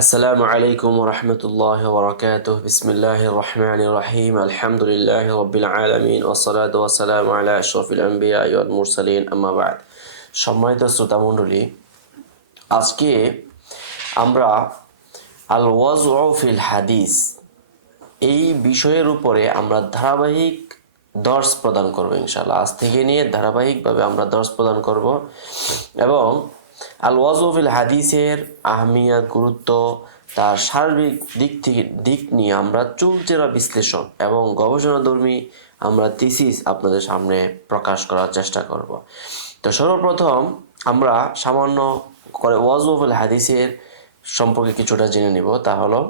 আসসালামু আলাইকুম রহমতুল্লাহ বরকাতুহ বিসমিল্লাহির রহমানির রহিম আলহামদুলিল্লাহি রাব্বিল আলামিন ওয়াসসালাতু ওয়াসসালামু আলা আশরাফিল আম্বিয়া ওয়াল মুরসালিন আম্মা বা'দ। সম্মানিত শ্রোতা মণ্ডলী, আজকে আমরা আল ওয়াজউ ফিল হাদিস এই বিষয়ের উপরে আমরা ধারাবাহিক দর্স প্রদান করব ইনশাআল্লাহ। আজ থেকে নিয়ে ধারাবাহিকভাবে আমরা দর্স প্রদান করব এবং আল ওয়াজউ ফিল হাদিসের আহমিয়ত, গুরুত্ব, তার সার্বিক দিক নিয়ে আমরা চুলচেরা বিশ্লেষণ এবং গবেষণাধর্মী আমরা থিসিস আপনাদের সামনে প্রকাশ করার চেষ্টা করব। তো সর্বপ্রথম আমরা সামান্য করে ওয়াজউ ফিল হাদিসের সম্পর্কে কিছুটা জেনে নিব। তা হলো,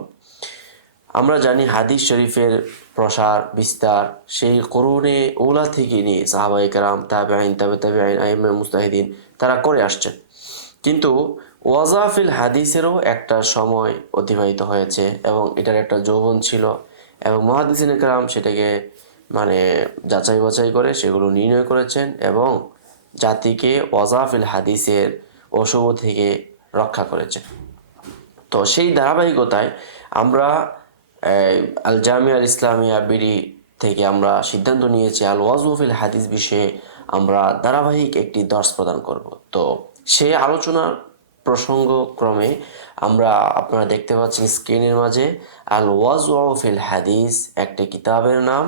আমরা জানি হাদিস শরীফের প্রসার বিস্তার সেই করুণে ওলা থেকে নিয়ে সাহাবায়ে কেরাম, তাবেঈন, তাবেঈন, আইম্মায়ে মুজতাহিদিন তারা করে আসছেন। কিন্তু ওয়াজাফিল হাদিসেরও একটা সময় অতিবাহিত হয়েছে এবং এটার একটা যৌবন ছিল এবং মুহাদ্দিসিনে কেরাম সেটাকে মানে যাচাই বাছাই করে সেগুলো নির্ণয় করেছেন এবং জাতিকে ওয়াজাফিল হাদিসের অশুভ থেকে রক্ষা করেছেন। তো সেই ধারাবাহিকতায় আমরা আল জামিয়া আল ইসলামিয়া বিডি থেকে আমরা সিদ্ধান্ত নিয়েছি আল ওয়াজউ ফিল হাদিস বিষয়ে আমরা ধারাবাহিক একটি দর্স প্রদান করব। তো সেই আলোচনার প্রসঙ্গক্রমে আমরা আপনারা দেখতে পাচ্ছেন স্ক্রিনের মাঝে আল ওয়াজউ ফিল হাদিস একটি কিতাবের নাম।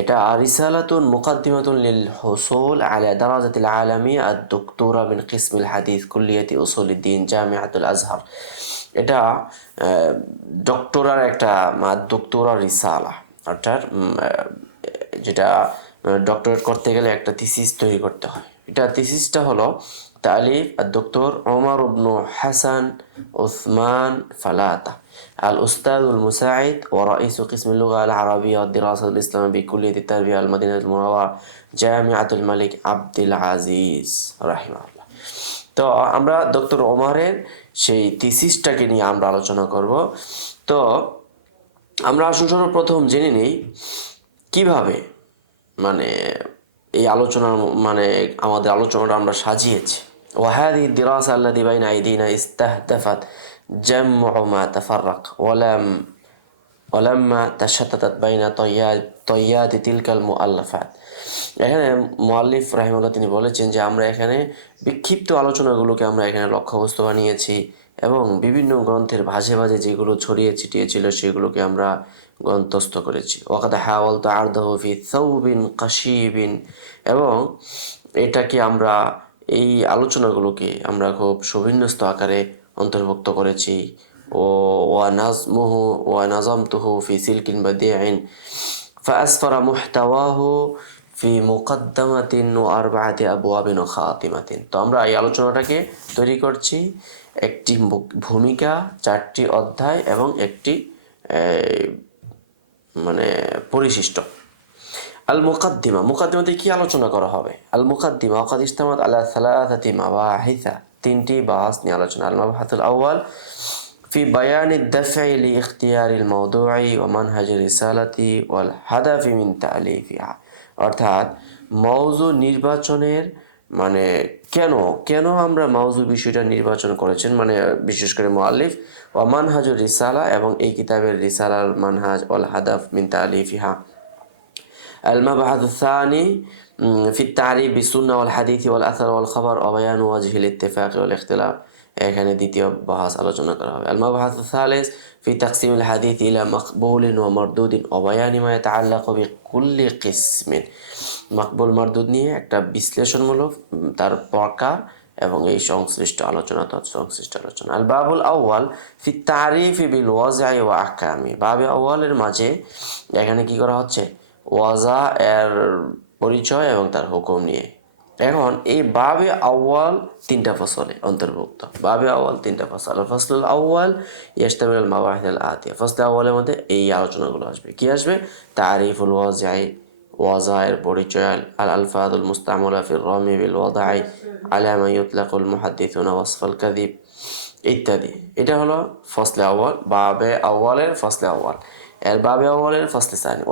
এটা রিসালাতুন মুকাদ্দিমাতুন লিল হুসুল আলা দারাজাতিল আলামি আদ-দক্তরা মিন কিসমিল হাদিস কুল্লিয়াতি উসুলিদ্দিন জামিআতুল আজহার। এটা ডক্টরার একটা ডক্টরা রিসালা, অর্থাৎ যেটা ডক্টরেট করতে গেলে একটা থিসিস তৈরি করতে হয়। এটা থিসিসটা হলো তালিফ ডক্টর ওমর ইবনু হাসান উসমান ফালাতা আল উস্তাদুল মুসাইদ ও রাইস কিসম اللغة العربية والدراسة الإسلامية بكلية التربية المدينة المنورة جامعة الملك عبد العزيز رحمه الله। তো আমরা ডক্টর ওমরের সেই থিসিসটাকে নিয়ে আমরা আলোচনা করব। তো আমরা আসুন সর্বপ্রথম জেনে নিই কিভাবে মানে এই আলোচনার আমাদের আলোচনাটা আমরা সাজিয়েছি। وهذه الدراسة التي بين أيدينا استهدفت جمع ما تفرق ولما تشتتت بين طيات تلك المؤلفات। এখানে মুআল্লিফ রাহিমাহুল্লাহ তিনি বলেছেন যে আমরা এখানে বিক্ষিপ্ত আলোচনাগুলোকে আমরা এখানে লক্ষ্যবস্তু বানিয়েছি এবং বিভিন্ন গ্রন্থের ভাঁজে ভাঁজে যেগুলো ছড়িয়ে ছিটিয়ে ছিল সেগুলোকে আমরা গ্রন্থস্থ করেছি। ওয়াকাদ হাওয়ালতু আরদাহু ফি থাওবিন কাশিবিন, এবং এটাকে আমরা এই আলোচনাগুলোকে আমরা খুব সুবিন্যস্ত আকারে অন্তর্ভুক্ত করেছি। ওয়া নাজামতুহু ফি সিলকিন বাদিইন ফাআসফারা মুহতাওয়াহু ফি মুকদ্দমাতিন ওয়া আরবাআতি আবওয়াবিন ওয়া খাতিমাতিন। তো আমরা এই আলোচনাটাকে তৈরি করছি একটি ভূমিকা, 4টি অধ্যায় এবং একটি পরিশিষ্ট। আল মুকাদ্দিমা, মুকাদ্দিমাতে কি আলোচনা করা হবে? আল মুকাদ্দিমা ওয়াকাদ ইজতামাত আলা সালাসাতি মাবাহিসা, 3টি বাস নিয়ে আলোচনা। আল মাবহাসুল আউয়াল ফি বায়ানি দাফঈ লি ইখতিয়ারিল মাওদুঈ ওয়া মানহাজি রিসালাতি ওয়াল হাদাফি মিন তা'লিফিহা, অর্থাৎ মওযু নির্বাচনের কেন কেন আমরা মওযু বিষয়টা নির্বাচন করেছেন, বিশেষ করে মুআল্লিফ, ওয়া মানহাজুর রিসালা এবং এই কিতাবের রিসালার মানহাজ ওয়াল হাদাফ মিন তা'লিফিহা। المبحث الثاني في التعريف بالسنة والحديث والأثر والخبر وبيان وجه الاتفاق والاختلاف، এখানে দ্বিতীয় বাহাস আলোচনা করা হবে। المبحث الثالث في تقسيم الحديث إلى مقبول ومردود وبيان ما يتعلق بكل قسم، মকবুল মারদুদ নিয়ে একটা বিশ্লেষণমূলক তার প্রকার এবং এই সংশ্লিষ্ট আলোচনা তৎসংশ্লিষ্ট আলোচনা। আল বাবুল আউয়াল ফি তারিফি বিল ওয়াজআই ওয়া আহকামি, বাবে আউয়ালের মাঝে এখানে কি করা হচ্ছে? ওয়াজা এর পরিচয় এবং তার হুকুম নিয়ে। এখন এই বাবে আউয়াল 3টা ফসলে অন্তর্ভুক্ত। বাবে আউয়াল 3টা ফসল। ফসলুল আউয়াল ইয়াশতামিলুল মাবাহিসুল আতিয়া, ফসল আউয়ালের মধ্যে এই আলোচনাগুলো আসবে। কি আসবে? তারিফুল ওয়াজআই, ওয়াজায়ের পরিচয়, আল আলফাদুল মুস্তামালা ফির রামি বিল ওয়াদাই আলা মা ইউতলাকুল মুহাদ্দিসুনা ওয়াসফাল কাযিব ইত্যাদি। এটা হলো ফসলে আউয়াল, বাবে আউয়ালের ফসলে আউয়াল। এর বাবে আউয়ালের ফসলে সানি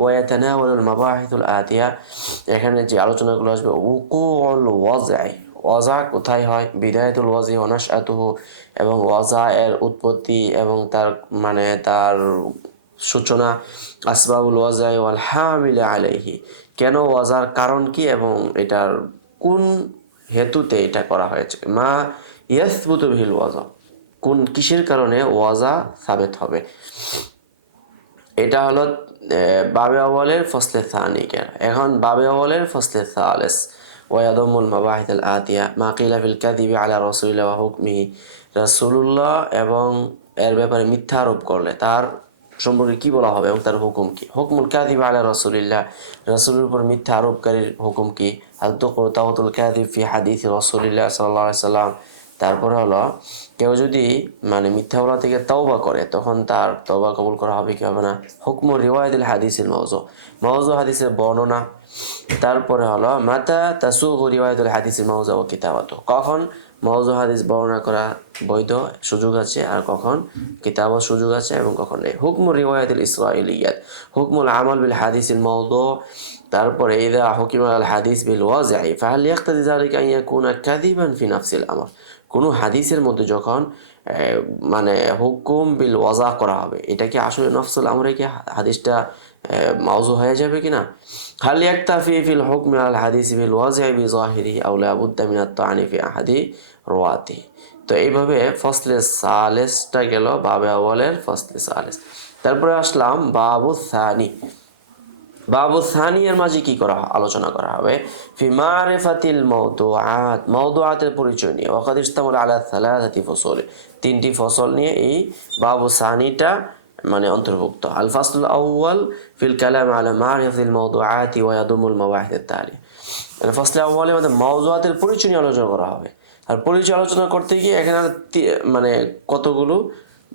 ওয়ায়াতানাওয়ালুল মাবাহিসুল আতিয়া, এখানে যে আলোচনাগুলো আসবে উকুউল ওয়াজআই, ওয়াজা কোথায় হয়, বিদায়াতুল ওয়াজি ওয়া নাশআতুহু, এবং ওয়াজা এর উৎপত্তি এবং তার মানে তার সূচনা, আসবাবুল ওয়াজা ওয়াল হামিল আলাইহি, কেন ওয়াজার কারণ কি এবং এটার কোন হেতুতে এটা করা হয়েছে, মা ইয়াসবুতু বিহিল ওয়াজা, কোন কিসের কারণে ওয়াজা সাবেত হবে। এটা হলো বাবে আওয়ালের ফসলে থানি। কেন এখন বাবে আওয়ালের ফসলে সালেস ওয়াদমুল মাবাহিদ আল আতিয়া মা কিলা ফিল কাযিবি আলা রাসূলিল্লাহ ওয়া হুকমিহি, রাসূলুল্লাহ এবং এর ব্যাপারে মিথ্যা আরোপ করলে তার সম্পর্কে কি বলা হবে এবং তার হুকুম কি। হুকমুল কাযিব আলা রাসূলিল্লাহ, রাসূলের উপর মিথ্যা আরোপকারীর হুকুম কি। হাল তুকর তাওয়াতুল কাযিব ফি হাদিস রাসূলিল্লাহ সাল্লাল্লাহু আলাইহি সাল্লাম। তারপরে হলো কেউ যদি মানে মিথ্যা বলা থেকে তওবা করে তখন তার তওবা কবুল করা হবে কি হবে না। হুকমু রিওয়ায়াতুল হাদিসিল মাওযু, মাওযু হাদিসের বর্ণনা। তারপরে হলো মাতা তাসুগু রিওয়ায়াতুল হাদিসিল মাওযু ওয়া কিতাবাতু, কখন মাওযু হাদিস বর্ণনা করা বৈধ সুযোগ আছে আর কখন কিতাবত সুযোগ আছে এবং কখন নেই। হুকমু রিওয়ায়াতুল ইসরাঈলিয়াত, হুকমুল আমাল বিল হাদিসিল মাওযু। তারপরে ইযা হুকিমা আল হাদিস বিল ওয়াজি'i ফাহাল ইয়াকতাদি যালিকা আন ইয়াকুনা কাযিবান ফি নাফসিল আমর, কোনো হাদিসের মধ্যে যখন মানে হুকুম বিল ওয়াজা করা হবে, এটা কি আসলে নফসুল আমরে কি হাদিসটা মাউজু হয়ে যাবে কিনা। হাল ইয়াকতাফি ফিল হুকমি আল হাদিস বিল ওয়াজি'i বি যাহিরি আও লা বুদ্দা মিন আত-তা'নি ফি আহাদি রুয়াতি। তো এইভাবে ফসলে সালেসটা গেল বাবে আওয়ালের ফসলে সালেস। তারপরে আসলাম বাবু সানি। বাবু সানিয়ার মাঝে কি করা আলোচনা করা হবে, ফি মারিফাতিল মাওদুআত, মাওদুআতের পরিচয় নিয়ে। ওয়াকাদ ইশতামাল আলা সালাসাতি ফসল, তিনটি ফসল নিয়ে এই বাবু সানিটা মানে অন্তর্ভুক্ত। আল ফাসলুল আউয়াল ফিল কালাম আলা মারিফাতিল মাওদুআতি ওয়া ইয়াদুমুল মাওয়াহিদ আত-তালিয়া, মানে ফসলে আউয়ালের মধ্যে মাওদুআতের পরিচয় নিয়ে আলোচনা করা হবে। আর পরিচয় আলোচনা করতে গিয়ে এখানে মানে কতগুলো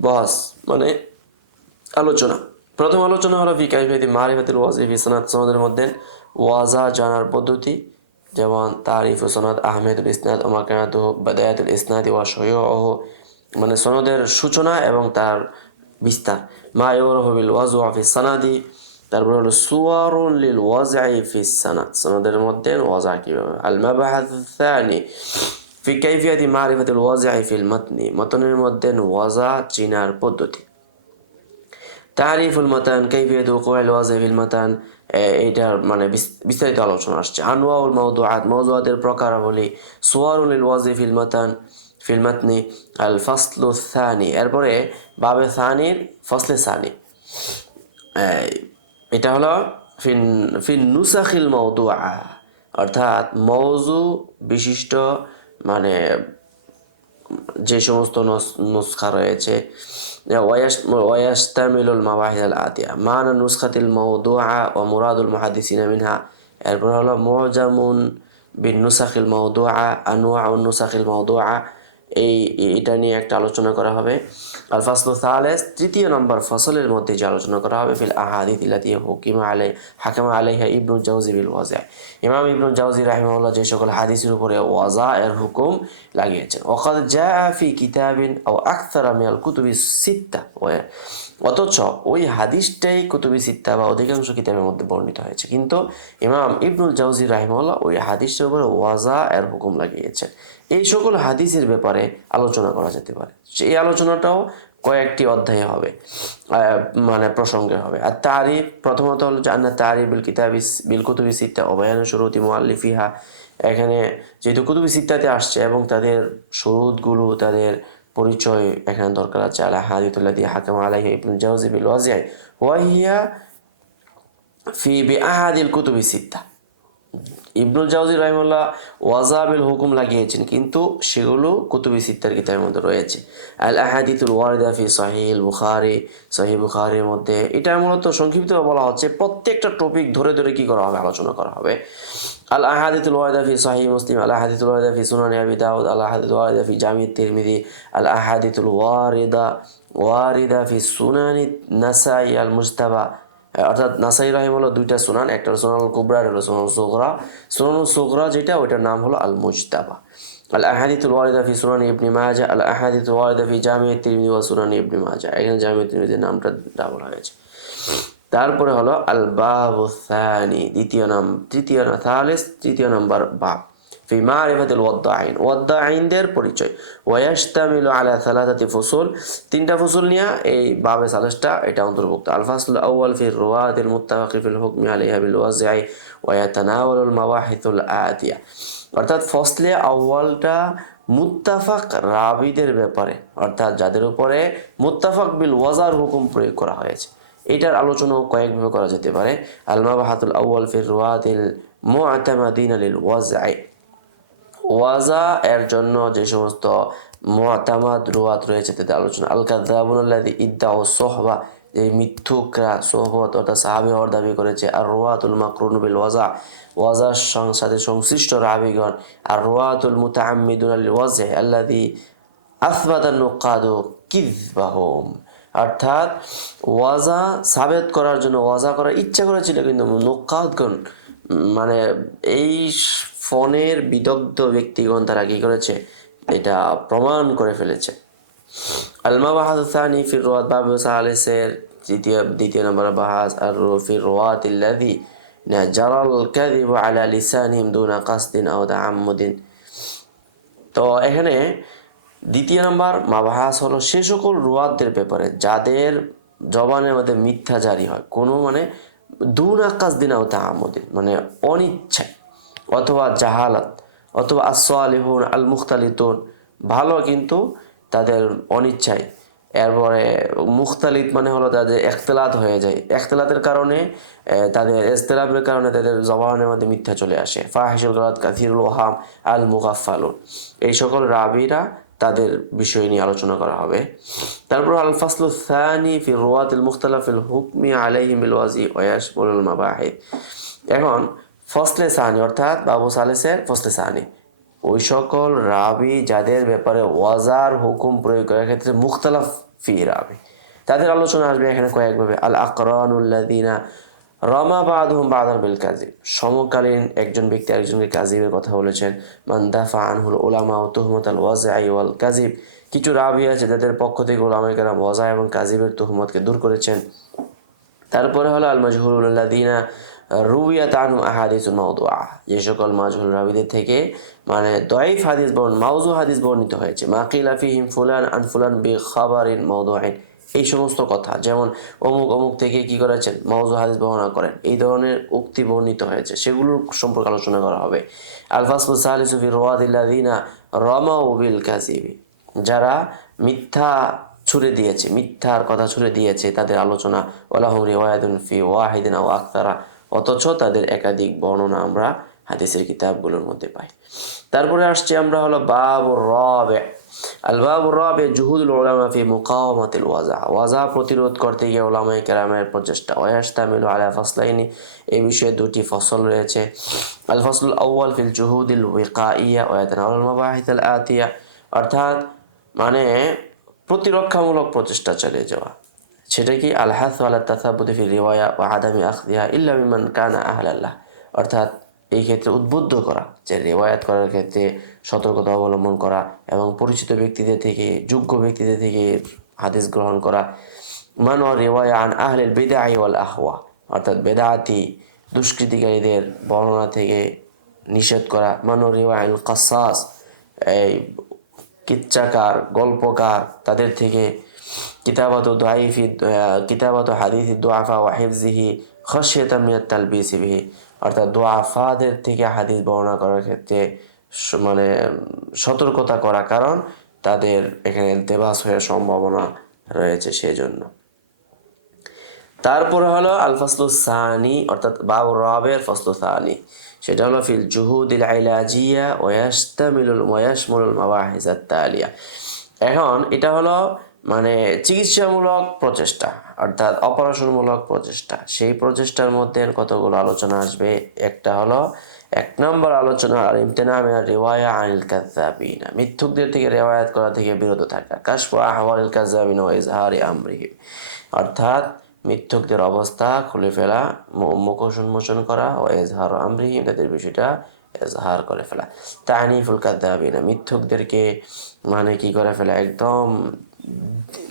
বস মানে আলোচনা। প্রথম আলোচনা হলো ফি কাইফিয়াতি মারিফাতিল ওয়াজি ফি সনাদ, সনদের মধ্যে ওয়াজা জানার পদ্ধতি, যেমন তারিফ ও সনাদ, আহমেদুল ইসনাদ ও মাকানাতুহু, বাদায়াতুল ইসনাদি ওয়া শুয়ুউহু, মানে সনদের সূচনা এবং তার বিস্তার। মা ইউরাহু বিল ওয়াজু ফি সনাদি, তারপর হলো সুওয়ারুন লিল ওয়াজ'i ফি সনাদ, সনদের মধ্যে ওয়াজা কিভাবে। আল মাবাহাথ আস-সানি ফি কাইফিয়াতি মারিফাতিল ওয়াজ'i ফিল মাতনি, মতনের মধ্যে ওয়াজা চিনার পদ্ধতি। তারিফুল মাতান কাইফিয়াতু ওকুউল ওয়াজি ফিল মাতান, এইটার মানে বিস্তারিত আলোচনা আসছে। আনওয়াউল মাওদুআত, মাওদুআতের প্রকারাবলী। সুওয়ারুল ওয়াজি ফিল মাতান ফিল মাতনি। আল ফাসলু সানি, এরপরে বাবে সানির ফসলে সানি, এটা হলো ফিন ফিন নুসাখিল মাওদুআ, অর্থাৎ মওজু বিশিষ্ট মানে যে সমস্ত নুসখা রয়েছে। ওয়ায়াশতামিলুল মাওয়াহিদ আল আতিয়া মানা নুসখাতিল মাওদুআ ওয়া মুরাদুল মুহাদ্দিসিনা মিনহা। এরপর হলো মুজামুন বিন নুসাখিল মাওদুআ, আনওয়াউন নুসাখিল মাওদুআ, এটা নিয়ে একটা আলোচনা করা হবে। আল ফাসলু সালেস, তৃতীয় নম্বর ফসলের মধ্যে যে আলোচনা করা হবে, ফিল আহাদিস আল্লাতী হাকামা আলাইহা ইবনুল জাওজি বিল ওয়াজা, ইমাম ইবনুল জাওজি রাহিমাহুল্লাহ যে সকল হাদিসের উপরে ওয়াজা এর হুকুম লাগিয়েছেন। ওয়াকাদ জাআ ফি কিতাবিন আও আকসারা মিনাল কুতুবি সিত্তা, অথচ ওই হাদিসটাই কুতুবি সিত্তা বা অধিকাংশ কিতাবের মধ্যে বর্ণিত হয়েছে, কিন্তু ইমাম ইবনুল জাওজি রাহিমাহুল্লাহ ওই হাদিসটার উপরে ওয়াজা এর হুকুম লাগিয়েছেন। এই সকল হাদিসের ব্যাপারে আলোচনা করা যেতে পারে, সেই আলোচনাটাও কয়েকটি অধ্যায়ে হবে, মানে প্রসঙ্গে হবে। আর তারিফ, প্রথমত হলো জান্নাত তারিফ বিল কিতাবি বিল কুতুবি সিত্তা ও বায়ান শুরুতি মুআল্লিফিহা, এখানে যেহেতু কুতুবি সিত্তাতে আসছে এবং তাদের শুরুতগুলো তাদের পরিচয় এখানে দরকার আছে। আলা হাদিতুল্লাযী হাকামা আলাইহি ইবনুল জাওজি বিল ওয়াজি' ওয়া হিয়া ফি বিআহাদিল কুতুবি সিত্তা। ইবনুল জাওজি রাহিমাহুল্লাহ ওয়াজাবিল হুকুম লাগিয়েছেন, কিন্তু সেগুলো কুতুবি সিত্তার কিতাবের মধ্যে রয়েছে। আল আহাদিতুল ওয়ারিদা ফি সহিহুল বুখারী, সহিহ বুখারীর মধ্যে। এটা মূলত সংক্ষিপ্ত বলা হচ্ছে, প্রত্যেকটা টপিক ধরে ধরে কি করা হবে, আলোচনা করা হবে। আল আহাদিতুল ওয়ারিদা ফি সহিহ মুসলিম, আল আহাদিতুল ওয়ারিদা ফি সুনানি আবি দাউদ, আল আহাদিতুল ওয়ারিদা ফি জামি তিরমিজি, আল আহাদিতুল ওয়ারিদা ফি সুনানি নাসাই আল মুজতাবা, অর্থাৎ নাসাই রাহিমাহুল্লাহ দুইটা সুনান, একটা সুনানুল কুবরা আর সুনানুল সুগরা। সুনানুল সুগরা যেটা, ওইটার নাম হলো আল মুজতাবা। আল আহাদিতুল ওয়ারিদা ফি সুনানি ইবনে মাজাহ, আল আহাদিতুল ওয়ারিদা ফি জামি তিরমিজি ওয়া সুনানি ইবনে মাজাহ, এখানে জামি তিরমিজির নামটা ডাবল হয়েছে। তারপরে হলো আল বাবু সানি, তৃতীয় নম্বর বাব, ফি মারিফাতিল ওয়াদ্দাইন, ওয়াদ্দাইনদের পরিচয়। ওয়ায়াশতামিলু আলা সালাসাতি ফুসুল, তিনটা ফুসুল নিয়ে এই বাবে সালেসটা এটা অন্তর্ভুক্ত। আল ফাসলুল আউয়াল ফি রুওয়াতিল মুত্তাফাকি ফিল হুকমি আলাইহা বিল ওয়াজঈ ওয়া ইয়াতানাওয়ালুল মাবাহিসুল আতিয়া। অর্থাৎ ফসলে আউয়ালটা মুত্তাফাক রাবিদের ব্যাপারে, অর্থাৎ যাদের উপরে মুত্তাফাক বিল ওয়াজার হুকুম প্রয়োগ করা হয়েছে। এটার আলোচনাও কয়েকভাবে করা যেতে পারে। আল মাবাহাতুল আউয়াল ফি রুওয়াতিল মুআতামাদিনা লিল ওয়াজঈ, ওয়াজা এর জন্য যে সমস্ত মুতামাদ রুয়াত রয়েছে তাদের আলোচনা। আল কাযযাবুন আল্লাযী ইদ্দাউ সুহবা, এই মিথ্যুকরা সোহবত অর্থাৎ সাহাবী হওয়ার দাবি করেছে। আর রুয়াতুল মাকরুন বিল ওয়াজা, ওয়াজার সাথে সংশ্লিষ্ট রাবীগণ। আর রুয়াতুল মুতাআম্মিদুন লিল ওয়াজহি আল্লাযী আসবাতা নুকাদু কিযবাহুম, অর্থাৎ ওয়াজা সাবেত করার জন্য ওয়াজা করার ইচ্ছা করেছিল, কিন্তু নুকাদগণ মানে এই ফোনের বিদগ্ধ ব্যক্তিগণ তারা কি করেছে, এটা প্রমাণ করে ফেলেছে। আল মাবাহাস সানি ফির রুয়াত, বাবু সালিসের দ্বিতীয় নম্বর বাহাস আর ফির রুয়াতিল্লাযী জারাল কাযিবু আলা লিসানিহিম দুনা কাসদিন আও তাআম্মুদিন। তো এখানে দ্বিতীয় নম্বর মাবাহাস হলো সে সকল রুয়াতদের ব্যাপারে যাদের জবানের মধ্যে মিথ্যা জারি হয়, কোনো মানে দুনা কাসদিন আও তাআম্মুদিন মানে অনিচ্ছায় অথবা জাহালাত, অথবা আস-সালিহুন আল মুখতালিতুন ভালো কিন্তু তাদের অনিচ্ছায়। এরপরে মুখতালিত মানে হলো তাদের এখতলাত হয়ে যায়, এখতলাতের কারণে তাদের ইজতিলাবের কারণে তাদের জবানের মধ্যে মিথ্যা চলে আসে। ফাহিশুল গালাত কাসিরুল ওহাম আল মুগাফফালুন, এই সকল রাবিরা তাদের বিষয় নিয়ে আলোচনা করা হবে। তারপর আল ফাসলু সানি ফি রুয়াতিল মুখতালাফিল হুকমি আলাইহিম বিল ওয়াজি ওয়া ইয়াশমুলুল মাবাহিদ। এখন ফসলে সানি অর্থাৎ বাবু সালেসের ফসলে সানি ওই সকল রাবি যাদের ব্যাপারে ওয়াজার হুকুম প্রয়োগ করার ক্ষেত্রে মুখতালাফ ফি রাবি, তাদের আলোচনা আসবে এখানে কয়েকভাবে। আল আকরানুল্লাযীনা রমা বাদুহুম বাদান বিল কাযিব, সমকালীন একজন ব্যক্তি আরেকজনকে কাযিবের কথা বলেছেন। মান দাফা আনহুল উলামা ও তুহমতাল ওয়াজঈ ওয়াল কাযিব, কিছু রাবি আছে যাদের পক্ষ থেকে উলামায়ে কেরাম ওয়াজা এবং কাযিবের তুহমতকে দূর করেছেন। তারপরে হলো আল মাজহুলুল্লাযীনা রুবিয়াত আনহু আহাদিসুল মাওদুআ, যে সকল মাজহুল রাবিদের থেকে মানে দয়ীফ হাদিস মাওযু হাদিস বর্ণিত হয়েছে। মা কিলা ফিহিম ফুলান আন ফুলান বিখাবারিন মাওদুআইন, এই সমস্ত কথা যেমন অমুক অমুক থেকে কি করেছেন মাওযু হাদিস বর্ণনা করেন, এই ধরনের উক্তি বর্ণিত হয়েছে, সেগুলোর সম্পর্কে আলোচনা করা হবে। আল ফাসলুস সালিসু ফি রুওয়াতিল্লাযীনা রামাউ বিল কাযিবি, যারা মিথ্যা ছুড়ে দিয়েছে, মিথ্যার কথা ছুড়ে দিয়েছে, তাদের আলোচনা। ওয়ালাহুম রিওয়ায়াতুন ফি ওয়াহিদিন আও আকতারা, অথচ তাদের একাধিক বর্ণনা আমরা হাদিসের কিতাবগুলোর মধ্যে পাই। তারপরে আসছে আমরা হলো বাবুর রাবে। আল বাবুর রাবে জুহুদুল উলামা ফি মুকাওয়ামাতিল ওয়াজা, ওয়াজা প্রতিরোধ করতে গিয়ে উলামায়ে কেরামের প্রচেষ্টা। ওয়ায়াশতামিলু আলা ফাসলাইনি, এই বিষয়ে দুটি ফসল রয়েছে। আল ফাসলুল আউয়াল ফিল জুহুদিল ওয়িকাইয়া ওয়া ইয়াতানাওয়ালুল মাবাহিসাল আতিয়া, অর্থাৎ মানে প্রতিরক্ষামূলক প্রচেষ্টা চালিয়ে যাওয়া। সেটা কি আল হাসু আলা তাসাব্বুতি ফি রিওয়ায়া ওয়া আদামি আখযিহা ইল্লা মিমান কানা আহলাল্লাহ, অর্থাৎ এই ক্ষেত্রে উদ্বুদ্ধ করা যে রিওয়ায়াত করার ক্ষেত্রে সতর্কতা অবলম্বন করা এবং পরিচিত ব্যক্তিদের থেকে যোগ্য ব্যক্তিদের থেকে হাদিস গ্রহণ করা। মান ওয়া রিওয়ায়া আন আহলিল বিদআ ওয়াল আহওয়া, অর্থাৎ বেদাতি দুষ্কৃতিকারীদের বর্ণনা থেকে নিষেধ করা। মান ওয়া রিওয়ায়া আল কাসাস, এই কিচ্চাকার গল্পকার তাদের থেকে। কিতাবাত হাদিস দুআফা ওয়া হিফজিহি খাশিয়াতাম মিনাত তালবিসি বিহি, অর্থাৎ দুআফাদের থেকে হাদিস বর্ণনা করার ক্ষেত্রে মানে সতর্কতা করা, কারণ তাদের এখানে ইলতিবাস হওয়ার সম্ভাবনা রয়েছে সেজন্য। তারপরে হলো আল ফাসলু সানি অর্থাৎ বাবুর রাবের ফসলু সানি, সেটা হলো ফিল জুহুদিল ইলাজিয়া ওয়া ইয়াশমুলুল মাবাহিসাত তালিয়া। এখন এটা হলো মানে চিকিৎসামূলক প্রচেষ্টা অর্থাৎ অপারেশনমূলক প্রচেষ্টা। সেই প্রচেষ্টার মধ্যে কতগুলো আলোচনা আসবে। একটা হলো 1 নম্বর আলোচনা আর ইমতিনা মিনার রিওয়ায়া আনিল কাযযাবিনা, মিথ্যুকদের থেকে রিওয়ায়াত করা থেকে বিরত থাকা। কাশফু আহওয়ালিল কাযযাবিনা ওয়া ইজহারি আমরিহিম, অর্থাৎ মিথ্যুকদের অবস্থা খুলে ফেলা, মুখোশ উন্মোচন করা। ও ইজহার আমরিহিম, তাদের বিষয়টা এজহার করে ফেলা। তানিফুল কাযযাবিনা, মিথ্যুকদেরকে মানে কি করে ফেলা, একদম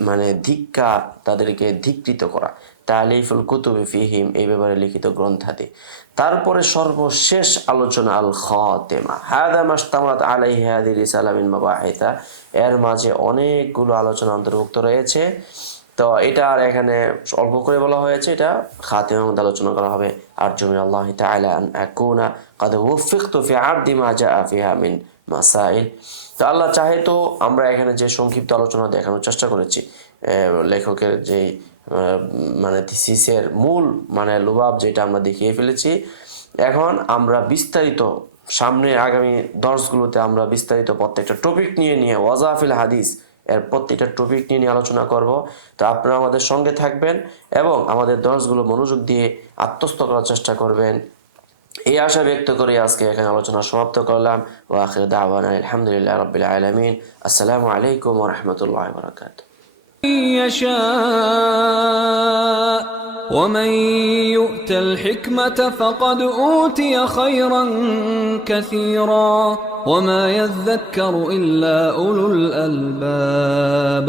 মানে ধিক্কার, তাদেরকে ধিক্কৃত করা। তালিফুল কুতুবি ফিহিম, এই ব্যাপারে লিখিত গ্রন্থাদি। তারপরে সর্বশেষ আলোচনা আল খাতেমা, হাদা মাশতামালাত আলাইহি হাযিহি রিসালা মিন মাবাহিতা, এর মাঝে অনেকগুলো আলোচনা অন্তর্ভুক্ত রয়েছে। তো এটা আর এখানে অল্প করে বলা হয়েছে, এটা খাতেমার মধ্যে আলোচনা করা হবে। আরজু মিন আল্লাহি তাআলা আন আকুনা ক্বাদ ওয়ফিকতু ফি আরদি মা জাআ ফিহা মিন মাসাইল। তো আল্লাহ চাহে তো আমরা এখানে যে সংক্ষিপ্ত আলোচনা দেখানোর চেষ্টা করেছি, লেখকের যে মানে থিসিসের মূল মানে লুবাব যেটা আমরা দেখিয়ে ফেলেছি, এখন আমরা বিস্তারিত সামনে আগামী দর্শগুলোতে আমরা বিস্তারিত প্রত্যেকটা টপিক নিয়ে নিয়ে ওয়াজাফিল হাদিস এর প্রত্যেকটা টপিক নিয়ে আলোচনা করব। তো আপনারা আমাদের সঙ্গে থাকবেন এবং আমাদের দর্শগুলো মনোযোগ দিয়ে আত্মস্থ করার চেষ্টা করবেন, এই আশা ব্যক্ত করে আজকে এখানে আলোচনা সমাপ্ত করলাম। ওয়া আখিরু দাওয়ানা আলহামদুলিল্লাহি রাব্বিল আলামিন। আসসালামু আলাইকুম ওয়া রাহমাতুল্লাহি ওয়া বারাকাতুহু। يشاء ومن يؤت الحكمة فقد أوتي خيرا كثيرا وما يذكر إلا أولو الألباب.